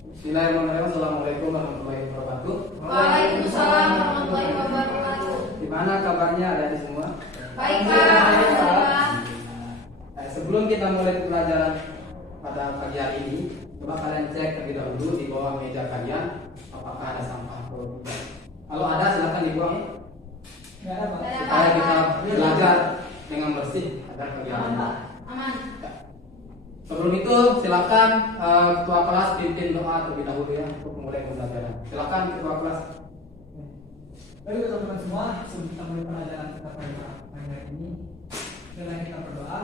Bismillahirrahmanirrahim. Assalamualaikum warahmatullahi wabarakatuh. Waalaikumsalam warahmatullahi wabarakatuh. Gimana kabarnya adik-adik semua? Baik Pak, alhamdulillah. Sebelum kita mulai pelajaran pada pagi hari ini, coba kalian cek terlebih dahulu di bawah meja kalian apakah ada sampah atau tidak. Kalau ada silakan dibuang ya. Nggak ada, Pak. Supaya kita belajar dengan bersih agar kegiatan. Aman. Sebelum itu silakan ketua kelas pimpin doa terlebih dahulu ya untuk memulai pembelajaran. Silakan ketua kelas. Baik teman-teman semua, sebelum kita mulai pelajaran kita pada pagi hari ini, marilah kita berdoa.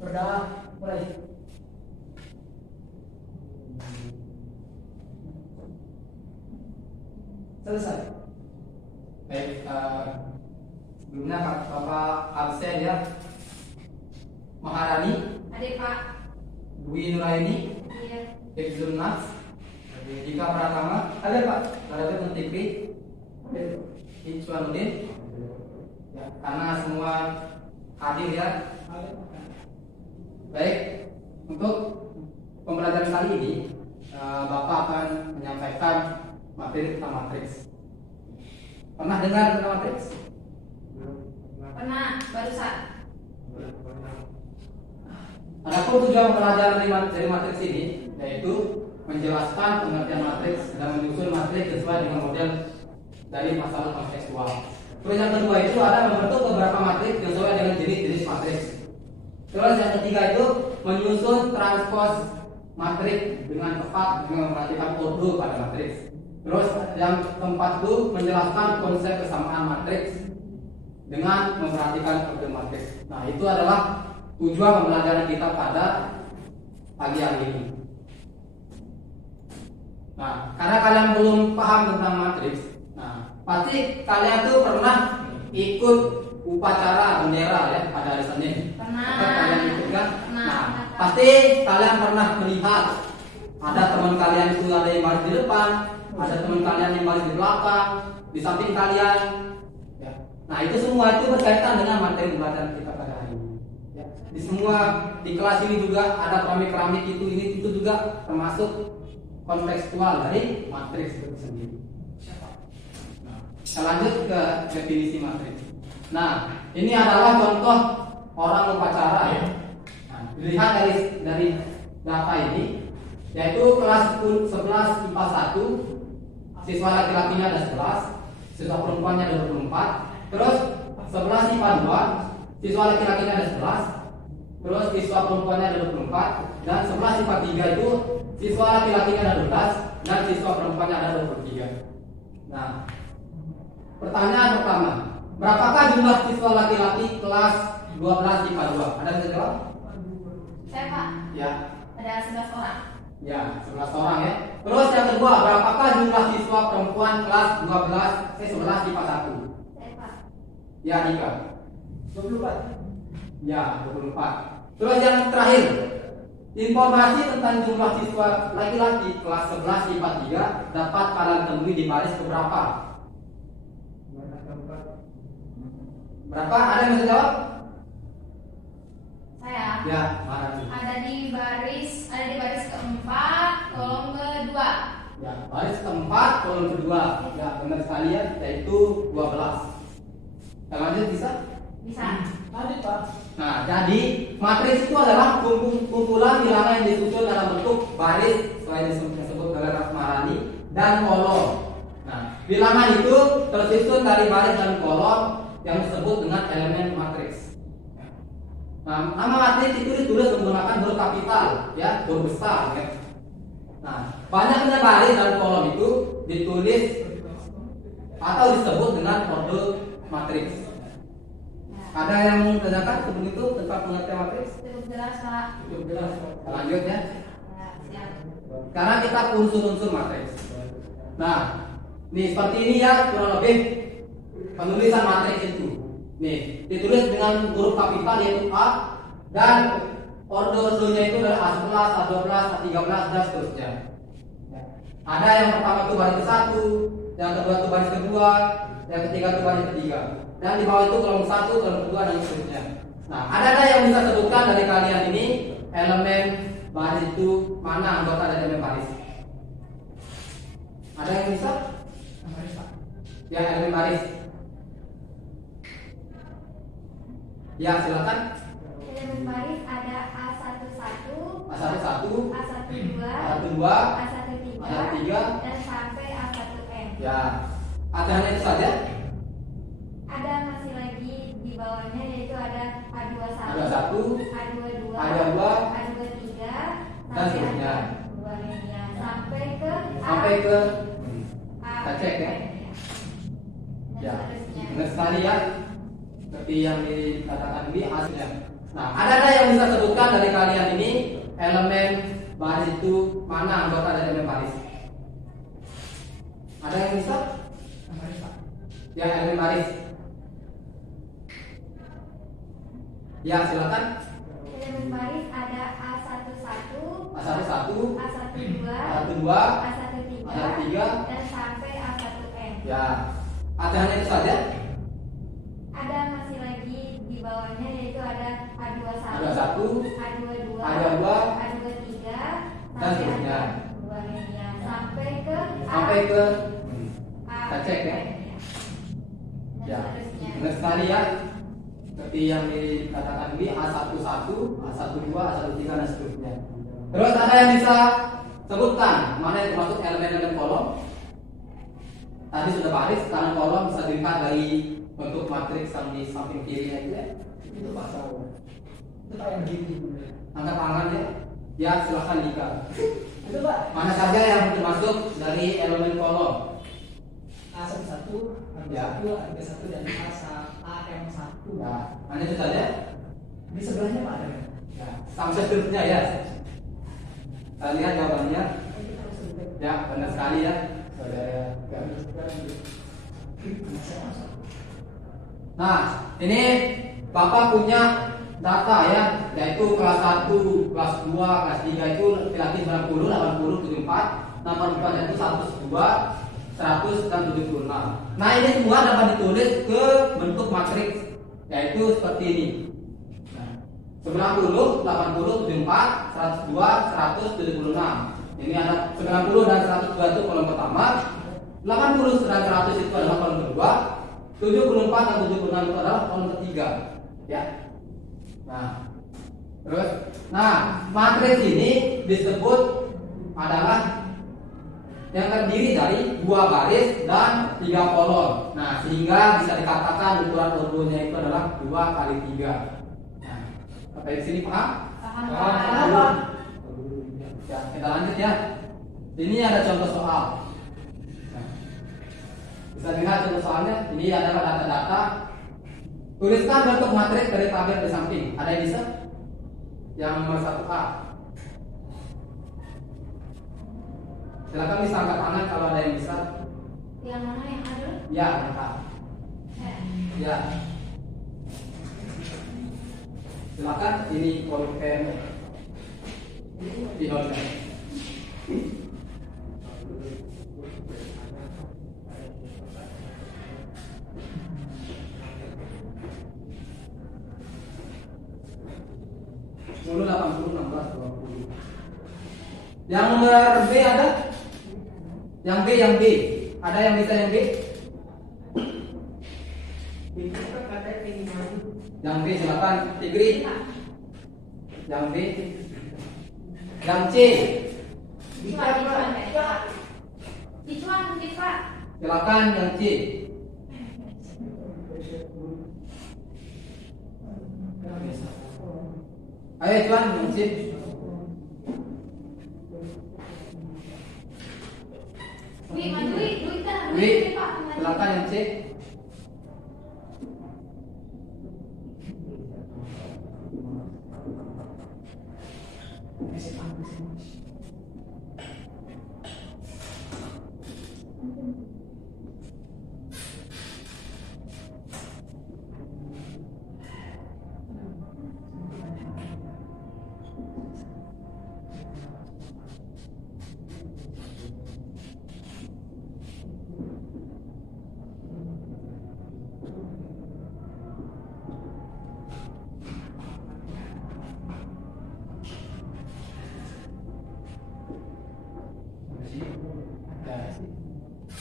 Berdoa, mulai. Selesai. Baik, sebelumnya Bapak absen ya. Maharani, Adik Pak. Dwi Nuraini, Iya. Ibzul Nas, Dika Pratama, Ada Pak. Darajat Muntikri, Ichwanuddin. Ya, karena semua hadir ya. Ada Pak. Baik, untuk pembelajaran kali ini Bapak akan menyampaikan materi tentang matriks. Pernah dengar tentang matriks? Pernah, barusan. Adapun tujuan pembelajaran dari matriks ini yaitu menjelaskan pengertian matriks dan menyusun matriks sesuai dengan model dari masalah kontekstual. Terus yang kedua itu ada membentuk beberapa matriks sesuai dengan jenis-jenis matriks. Terus yang ketiga itu menyusun transpose matriks dengan tepat dengan memperhatikan kode pada matriks. Terus yang keempat itu menjelaskan konsep kesamaan matriks dengan memperhatikan kode matriks. Nah, itu adalah tujuan pembelajaran kita pada pagi hari ini. Nah, karena kalian belum paham tentang matriks, nah pasti kalian tuh pernah ikut upacara bendera ya pada hari Senin. Pernah. Maka kalian ikut kan? Pernah. Nah, pasti kalian pernah melihat ada teman kalian itu ada yang baris di depan, ada teman kalian yang baris di belakang, di samping kalian. Ya. Nah, itu semua itu berkaitan dengan materi pembelajaran kita pada hari ini. Ya. Di semua di kelas ini juga ada keramik-keramik itu juga termasuk kontekstual dari matriks itu sendiri. Nah, kita lanjut ke definisi matriks. Nah, ini adalah contoh orang upacara ya. Nah, dilihat dari data ini, yaitu kelas 11 IPA 1, siswa laki-lakinya ada 11, siswa perempuannya ada 24, terus 11 IPA 2, siswa laki-lakinya ada 11, terus siswa perempuannya ada 24, dan 11 IPA 3 itu siswa laki-lakinya ada 12 dan siswa perempuannya ada 23. Nah, pertanyaan pertama, berapakah jumlah siswa laki-laki kelas 12 IPA 2? Ada yang bisa jawab? Saya Pak. Ya. Ada 11 orang. Ya, 11 orang ya. Terus yang kedua, berapakah jumlah siswa perempuan kelas 11 IPA 1? Saya Pak. Ya, Nika. 24. Ya, 24. Terus yang terakhir, informasi tentang jumlah siswa laki-laki kelas 11 IPA 3 dapat kalian temui di baris keberapa? Berapa? Ada yang bisa jawab? Saya. Ya, mana nih? Ada di baris keempat, kolom kedua. Ya, baris keempat, kolom kedua. Ya, benar sekali ya, yaitu 12. Yang lanjut bisa? Bisa. Ada Pak. Nah, jadi matriks itu adalah kumpulan bilangan yang disusun dalam bentuk baris sesuai disebut oleh Maharani dan kolom. Nah, bilangan itu tersusun dari baris dan kolom yang disebut dengan elemen matriks. Nah, nama matriks itu ditulis menggunakan huruf kapital, ya, huruf besar, ya. Nah, banyaknya baris dan kolom itu ditulis atau disebut dengan kode matriks. Ada yang mau ditanyakan sebelum itu tentang pengertian matriks? Cukup jelas Pak. Cukup jelas. Lanjut ya. Ya, siap. Sekarang kita unsur-unsur matriks. Nah, nih seperti ini ya kurang lebih penulisan matriks itu. Nih, ditulis dengan huruf kapital yaitu A dan ordernya itu adalah A11, A12, A13 dan seterusnya. Ya. Ada yang pertama itu baris ke 1, yang kedua itu baris kedua, yang ketiga itu baris ketiga. Dan di bawah itu kolom 1, kolom kedua dan seterusnya. Nah, ada yang bisa sebutkan dari kalian ini elemen baris itu mana anggota dari elemen baris? Ada yang bisa? Baris Pak. Ya, elemen baris. Ya, silakan. Elemen baris ada A11, A11, A12, A12, A13, A13, dan sampai A1M. ya. Ada hanya itu saja? Ada masih lagi di bawahnya, yaitu ada A21, A21, A22, A22, A23, dan seterusnya. A2 ya, sampai ke Sampai ke A. kita cek ya. Dan Ya, seterusnya. benar sekali ya. Seperti yang dikatakan di hasilnya. Nah, ada yang bisa sebutkan dari kalian ini elemen baris itu mana anggota dari elemen baris? Ada yang bisa? Baris Pak. Ya, elemen baris. Ya, silakan. Elemen baris ada A11, A11, A12, A22, A13, A13, dan sampai A1M. ya. Ada hanya itu saja? Ada masih lagi di bawahnya, yaitu ada A21, A21, A22, A22, A23, dan seterusnya. A2 ya, sampai ke Sampai ke A. kita cek ya. Dan Ya, seterusnya. benar sekali ya. Seperti yang dikatakan di A11, A12, A13 dan seterusnya. Terus ada yang bisa sebutkan mana yang termasuk elemen-elemen kolom? Tadi sudah baris, sekarang kolom bisa dilihat dari bentuk matriks yang di samping kirinya itu ya. Itu Pak Sawo. Itu Pak yang gini. Angkat tangan ya. Ya, silahkan Dika. Itu Pak. Mana saja yang termasuk dari elemen kolom? A11, Ya. A21, A31, dan AM1. Ya, hanya itu saja. Di sebelahnya Pak ada. Ya, sampai seterusnya ya. Kita lihat jawabannya. Ya, benar sekali ya, saudara. Nah, ini Bapak punya data ya, yaitu kelas 1, kelas 2, kelas 3 itu laki-laki 90, 80, 74, 84 itu 102, 100 dan 76. Nah, ini semua dapat ditulis ke bentuk matriks, yaitu seperti ini. Nah, 90, 80, 74, 102, 100, 76. Ini ada 90 dan 102 itu kolom pertama, 80 dan 100 itu adalah kolom kedua, 74 dan 76 itu adalah kolom ketiga. Ya. Nah, terus, matriks ini disebut adalah yang terdiri dari 2 baris dan 3 kolom. Nah, sehingga bisa dikatakan ukuran ordonya itu adalah 2 kali 3. Nah, sampai di sini paham? Paham. Ya, kita lanjut ya. Ini ada contoh soal. Nah, bisa dilihat contoh soalnya. Ini adalah data-data. Tuliskan bentuk matriks dari tabel di samping. Ada yang bisa? Yang nomor 1A. Silakan bisa angkat tangan kalau ada yang bisa. Yang mana yang ada? Ya, yang A. Ya. Silakan, ini kolom PM. Di nolkan. Dulu 80, 16, 20. Yang nomor B ada? Yang B. Ada yang bisa yang B? Yang B silakan, Tigri. Yang B. Yang C. Dicuan mungkin Pak. Silakan yang C. Ayo Cuan, yang C. Wih, maju wih, Wi, silakan yang C.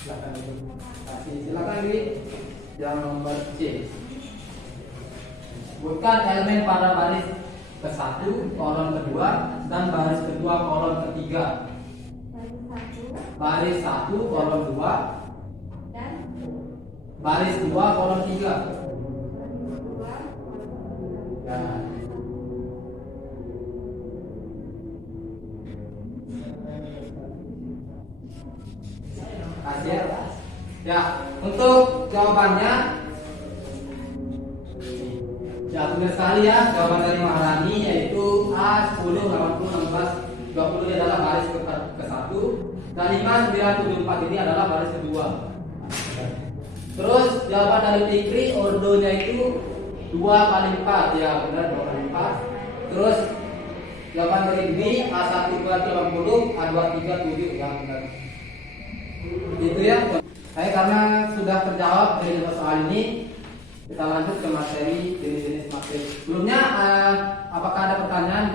Silakan Dwi. Yang nomor C. Sebutkan elemen pada baris ke-1, kolom kedua, dan baris kedua, kolom ketiga. Baris 1 Baris 1, kolom 2, dan baris 2, kolom 3. baris 2 Ya. Kasih ya. Ya, untuk jawabannya ya benar sekali ya, jawaban dari Maharani yaitu A 10, 80, 16, 20 ini adalah baris ke-1 dan 5, 9, 7, 4 ini adalah baris kedua. Terus jawaban dari Fikri ordonya itu 2 kali 4, ya benar 2 kali 4. Terus jawaban dari B A1 280, A2 3 7, ya benar. Itu ya. Karena sudah terjawab dari soal ini, kita lanjut ke materi jenis-jenis matris. Sebelumnya, apakah ada pertanyaan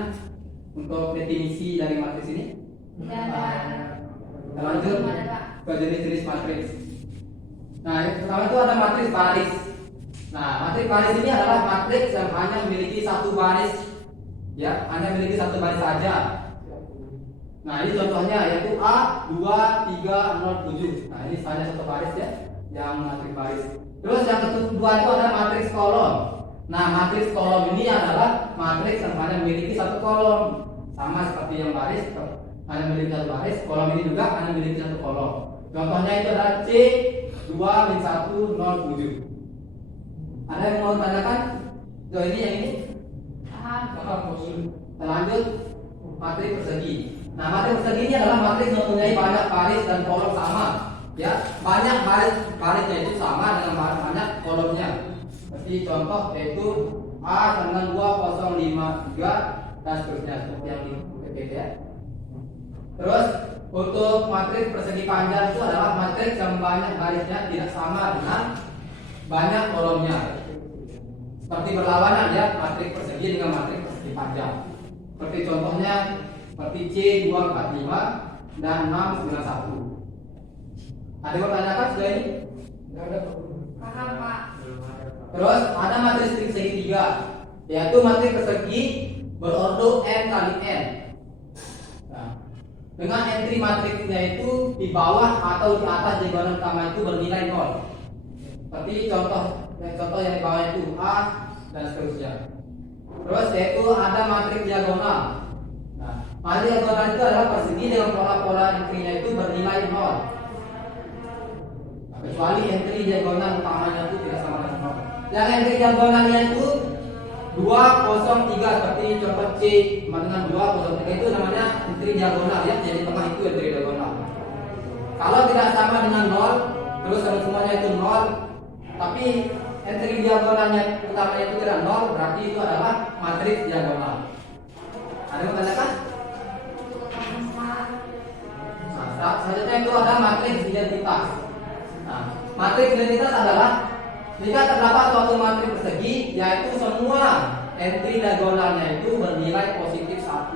untuk definisi dari matris ini? tidak ada. Kita lanjut ke jenis-jenis matris. Nah, yang pertama itu ada matris baris. Nah, matris baris ini adalah matris yang hanya memiliki satu baris, ya, hanya memiliki satu baris saja. Nah, ini contohnya yaitu A 2 3 0 7. Nah, ini hanya satu baris ya, yang matris baris. Terus yang kedua itu ada matriks kolom. Nah, matriks kolom ini adalah matriks yang hanya memiliki satu kolom. Sama seperti yang baris, hanya memiliki satu baris. Kolom ini juga hanya memiliki satu kolom. Contohnya itu adalah C 2 min 1 0 7. Ada yang mau tanyakan? Yang ini? Paham. Kita lanjut matriks persegi. Nah, matriks persegi ini adalah matriks yang mempunyai banyak baris dan kolom sama. Ya, banyak barisnya itu sama dengan banyak kolomnya. Seperti contoh yaitu A dengan 2 0 5 3 dan seterusnya seperti yang di PPT ya. Terus untuk matriks persegi panjang itu adalah matriks yang banyak barisnya tidak sama dengan banyak kolomnya. Seperti berlawanan ya, matriks persegi dengan matriks persegi panjang. Seperti contohnya seperti C 2 4 5 dan 6 9 1. Ada yang bertanyakan sudah ini? Tidak ada. Paham, Pak. Terus ada matriks segitiga, yaitu matriks persegi berordo n kali n. Nah, dengan entry matriksnya itu di bawah atau di atas jagoan utama itu bernilai 0. Seperti contoh yang di bawah itu A dan seterusnya. Terus yaitu ada matriks diagonal. Nah, matriks diagonal itu adalah persegi dengan pola-pola entry-nya itu bernilai 0. Kecuali entry diagonal utamanya itu tidak sama dengan 0. Yang entry diagonalnya itu 2 0 3 seperti contoh C sama dengan 2 0 3 itu namanya entry diagonal ya, jadi tengah itu entry diagonal. Kalau tidak sama dengan 0, terus kalau semuanya itu 0, tapi entry diagonalnya utamanya itu tidak 0, berarti itu adalah matriks diagonal. Ada yang menanyakan? Nah, selanjutnya itu ada matriks identitas. Nah, matriks identitas adalah jika terdapat suatu matriks persegi, yaitu semua entry diagonalnya itu bernilai positif 1.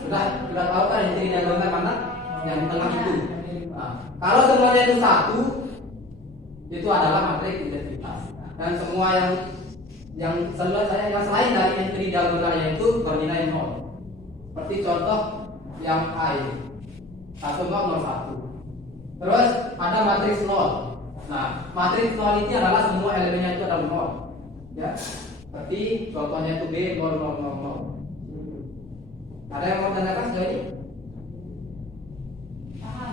Sudah tahu kan entry diagonal mana? Yang di tengah itu. Nah, kalau semuanya itu 1, itu adalah matriks identitas. Dan semua yang selain dari entry diagonalnya itu bernilai 0. Seperti contoh yang A ini 1 0 0 1. Terus ada matriks 0. Nah, matriks 0 ini adalah semua elemennya itu adalah 0. Ya. Seperti contohnya itu B 0 0 0 0. Ada yang mau tanyakan sejauh ini? Paham.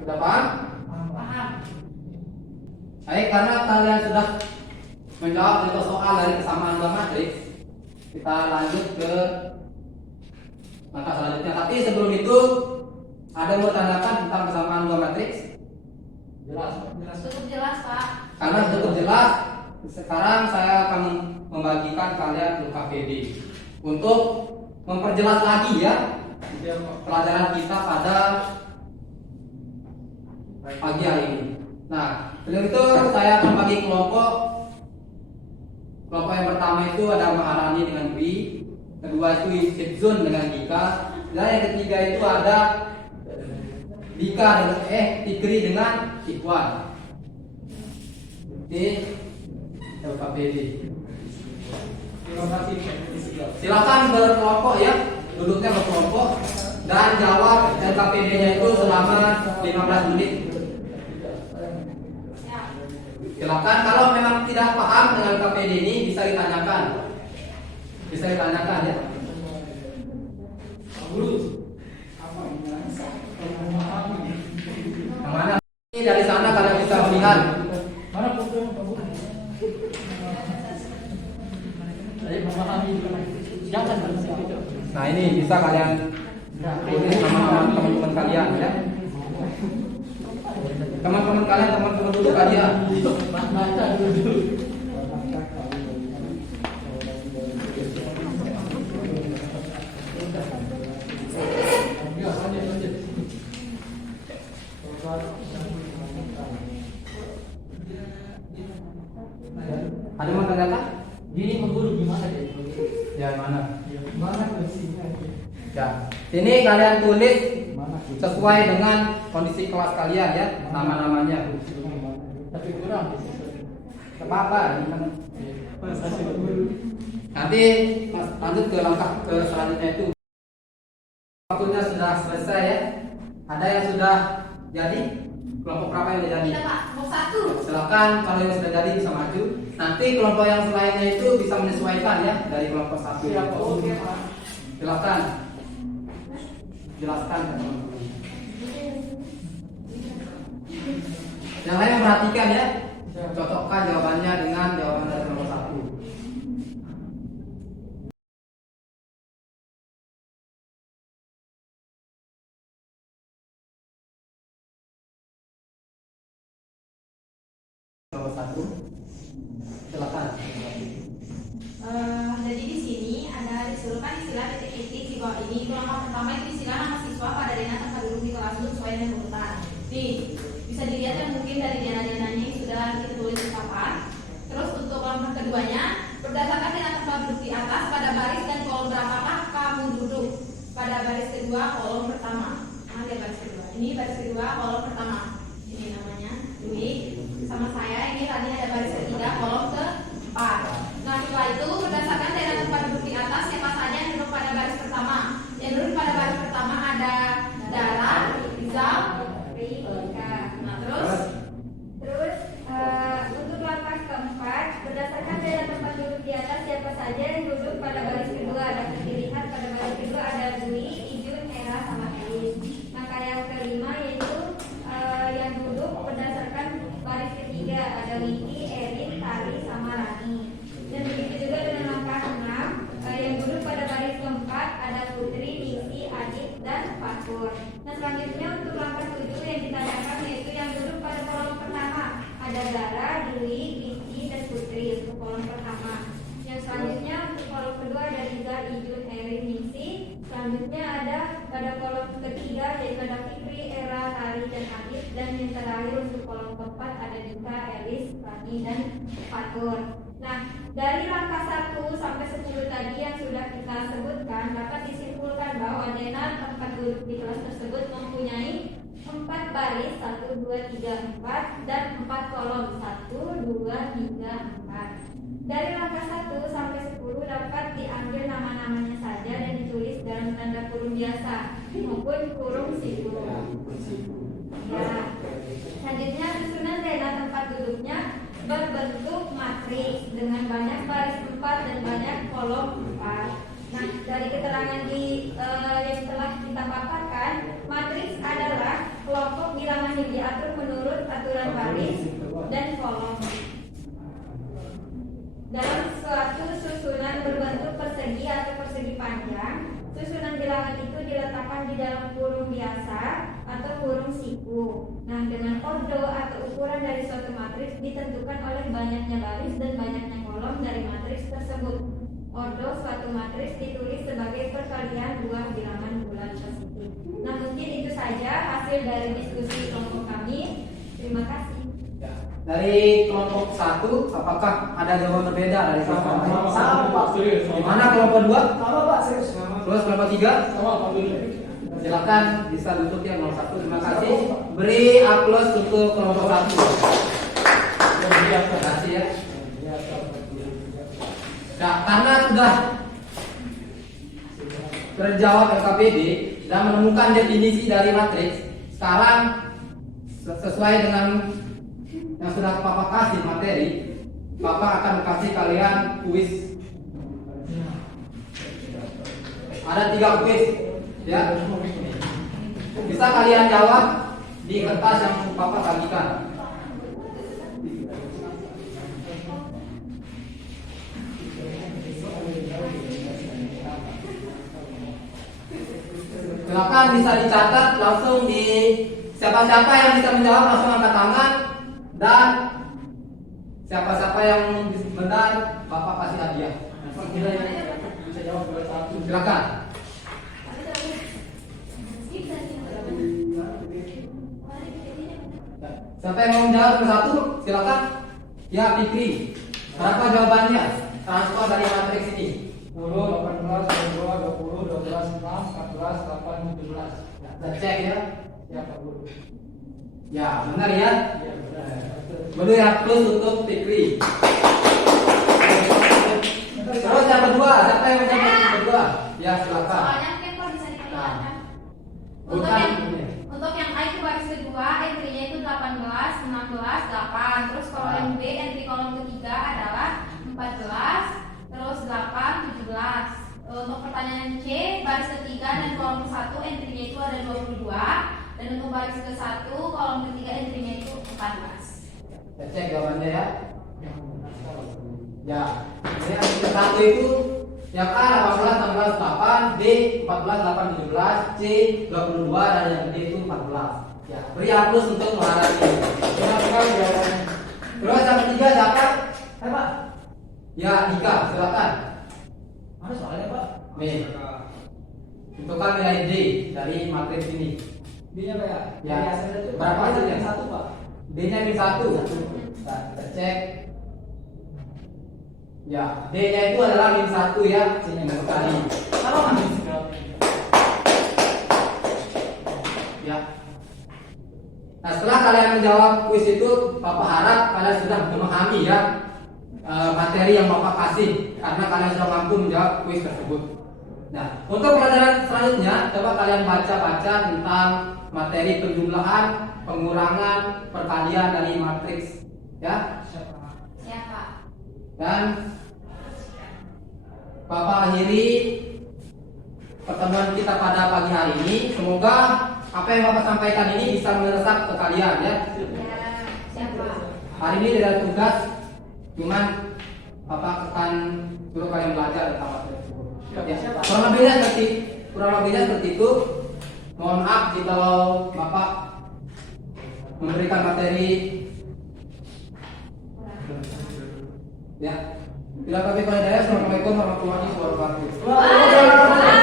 Sudah paham? Paham. Baik, karena kalian sudah menjawab contoh soal dari kesamaan dua matriks, kita lanjut ke langkah selanjutnya. Tapi sebelum itu, ada yang mau tanyakan tentang kesamaan dua matriks? Jelas. Cukup jelas, Pak. Karena cukup jelas, sekarang saya akan membagikan kalian ke KPD untuk memperjelas lagi ya pelajaran kita pada pagi hari ini. Nah, sebelum itu saya akan bagi kelompok. Kelompok yang pertama itu ada Maharani dengan Dwi, kedua itu Sipzun dengan Dika, dan yang ketiga itu ada Dika dengan Fikri dengan Ikhwan. Ini LKPD. Terima kasih. Silakan berkelompok ya, duduknya berkelompok dan jawab LKPD-nya itu selama 15 menit. Silakan, kalau memang tidak paham dengan LKPD ini bisa ditanyakan. Bisa ditanyakan ya. Yang mana? Ini dari sana kalian bisa melihat. Mana foto Pak Guru? Saya memahami. Jangan bersikap. Nah ini bisa kalian tulis nama-nama teman-teman kalian ya. Teman-teman kalian, teman-teman dulu kalian. Baca dulu. Ada yang mau tanyakan? Gini Pak Guru gimana deh? Ya mana? Mana kondisinya? Ya, ini kalian tulis Mana? sesuai dengan kondisi kelas kalian ya, nama-namanya. Tapi kurang. Apa-apa, ini kan. Nanti Mas lanjut ke langkah ke selanjutnya itu. Waktunya sudah selesai ya. Ada yang sudah jadi? Kelompok berapa yang sudah jadi? Kita Pak, mau 1. Silakan, kalau yang sudah jadi bisa maju. Nanti kelompok yang selainnya itu bisa menyesuaikan ya dari kelompok satu. Oke Pak. Silakan. Jelaskan ke teman-teman. Yang lain perhatikan ya. Cocokkan jawabannya dengan jawaban dari nomor 1. Nomor 1. Silakan. Jadi di sini ada disuruhkan istilah titik-titik di bawah ini. Kelompok pertama itu istilah nama siswa pada denah tempat duduk di kelas itu sesuai dengan urutan. Nih, bisa dilihat yang mungkin dari denah-denahnya yang sudah kita tulis di papan. Terus untuk kelompok keduanya, berdasarkan denah tempat duduk di atas pada baris dan kolom berapakah kamu duduk? Pada baris kedua, kolom pertama. Mana dia baris kedua? Ini baris kedua, kolom pertama. Ini namanya Dwi sama saya. Ini tadi ada baris ketiga, kolom keempat. Nah setelah itu berdasarkan denah tempat duduk di atas, siapa saja yang duduk pada baris pertama? Yang duduk pada baris pertama ada Dara, Rizal, Rika. Nah terus untuk langkah keempat, berdasarkan denah tempat duduk di atas, siapa saja yang duduk pada baris kedua? Dapat dilihat pada baris kedua ada Dwi, Ijun, Hera, sama Elis. Langkah yang kelima yaitu yang duduk berdasarkan baris ketiga ada Wiki, Erin, Tari, sama Rani. Dan begitu juga dengan langkah 6 yang duduk pada baris keempat ada Putri, Nisi, Adit, dan Fatur. Nah selanjutnya untuk langkah 7 yang ditanyakan yaitu yang duduk pada kolom pertama ada Dara, Dwi, Nisi, dan Putri untuk kolom pertama. Yang selanjutnya untuk kolom kedua ada Riza, Ijun, Erin, Nisi. Selanjutnya ada pada kolom ketiga yaitu ada Fikri, Era, Tari, dan Adit. Dan yang terakhir untuk kolom keempat ada Dika, Elis, Rani, dan Fatur. Nah, dari langkah 1 sampai 10 tadi yang sudah kita sebutkan dapat disimpulkan bahwa denah tempat duduk di kelas tersebut mempunyai 4 baris 1, 2, 3, 4 dan 4 kolom 1, 2, 3, 4. Dari langkah 1 sampai 10 dapat diambil nama-namanya saja dan ditulis dalam tanda kurung biasa maupun kurung siku. Ya. Selanjutnya susunan denah tempat duduknya berbentuk matriks dengan banyak baris 4 dan banyak kolom 4. Nah, dari keterangan yang telah kita paparkan, matriks adalah kelompok bilangan yang diatur menurut aturan baris dan kolom. Dalam suatu susunan berbentuk persegi atau persegi panjang, susunan bilangan itu diletakkan di dalam kurung biasa atau kurung siku. Nah, dengan ordo atau ukuran dari suatu matriks ditentukan oleh banyaknya baris dan banyaknya kolom dari matriks tersebut. Ordo suatu matriks ditulis sebagai perkalian dua bilangan bulan positif. Nah, mungkin itu saja hasil dari diskusi kelompok kami. Terima kasih. Dari kelompok 1, apakah ada jawaban berbeda dari kelompok lain? Sama Pak, serius. Di mana kelompok 2? Sama Pak, serius. Terus kelompok 3? Sama Pak Guru. Silakan bisa duduk yang 01. Terima kasih. Beri A+ untuk kelompok 1. Terima kasih ya. Nah, karena sudah terjawab LKPD dan menemukan definisi dari matriks, sekarang sesuai dengan yang sudah Papa kasih materi, Papa akan kasih kalian kuis. Ada 3 kuis, ya. Bisa kalian jawab di kertas yang Papa bagikan. Silakan bisa dicatat langsung di siapa-siapa yang bisa menjawab langsung angkat tangan, dan siapa-siapa yang benar Bapak kasih hadiah. Bisa jawab satu. Silakan. Siapa yang mau menjawab satu? Silakan. Ya, Fikri. Berapa jawabannya? Transfer dari matriks ini. 10, 18, 22, 20, 12, 6, 14, 8, 17. Kita cek ya. Siapa dulu? Ya, benar ya. Iya, benar. Boleh ya, plus untuk Fikri. Terus yang kedua, siapa yang menjawab yang kedua? Ya, silakan. Soalnya mungkin kok bisa diperlihatkan. Bukan. Untuk yang A itu baris kedua, entry-nya itu 18, 16, 8. Terus kalau yang B, entry kolom ketiga adalah 14, terus 8, 17. Untuk pertanyaan C, baris ketiga dan kolom ke-1 entry-nya itu ada 22. Dan untuk baris ke-1, kolom ketiga entry-nya itu 14. Kita cek jawabannya ya. Ya, ini yang ke-1 itu yang A 18, 16, 8, B 14, 8, 17, C 22, dan yang D itu 14. Ya, beri A+ untuk menghadapi ini. Benar sekali jawabannya. Terus yang ketiga siapa? Pak. Ya, Dika, silakan. Mana soalnya, Pak? Nih, tentukan nilai D dari matriks ini. B-nya Pak ya? Ya. Dari hasilnya itu Berapa hasilnya? 1, Pak. D-nya -1. Nah, kita cek. Ya, D-nya itu adalah -1 ya, sini sekali. Apa manis sekali? Ya. Nah, setelah kalian menjawab kuis itu, Bapak harap kalian sudah memahami ya materi yang Bapak kasih, karena kalian sudah mampu menjawab kuis tersebut. Nah, untuk pelajaran selanjutnya, coba kalian baca-baca tentang materi penjumlahan, pengurangan, perkalian dari matriks, ya. Siapa? Dan Bapak akhiri pertemuan kita pada pagi hari ini. Semoga apa yang Bapak sampaikan ini bisa meresap ke kalian ya. Ya, siapa? Hari ini tidak ada tugas, cuman Bapak akan suruh kalian belajar tentang materi tersebut. Ya, kurang lebihnya seperti itu. Mohon maaf jika Bapak memberikan materi ya. Bila kami pada Assalamualaikum warahmatullahi wabarakatuh. Waalaikumsalam.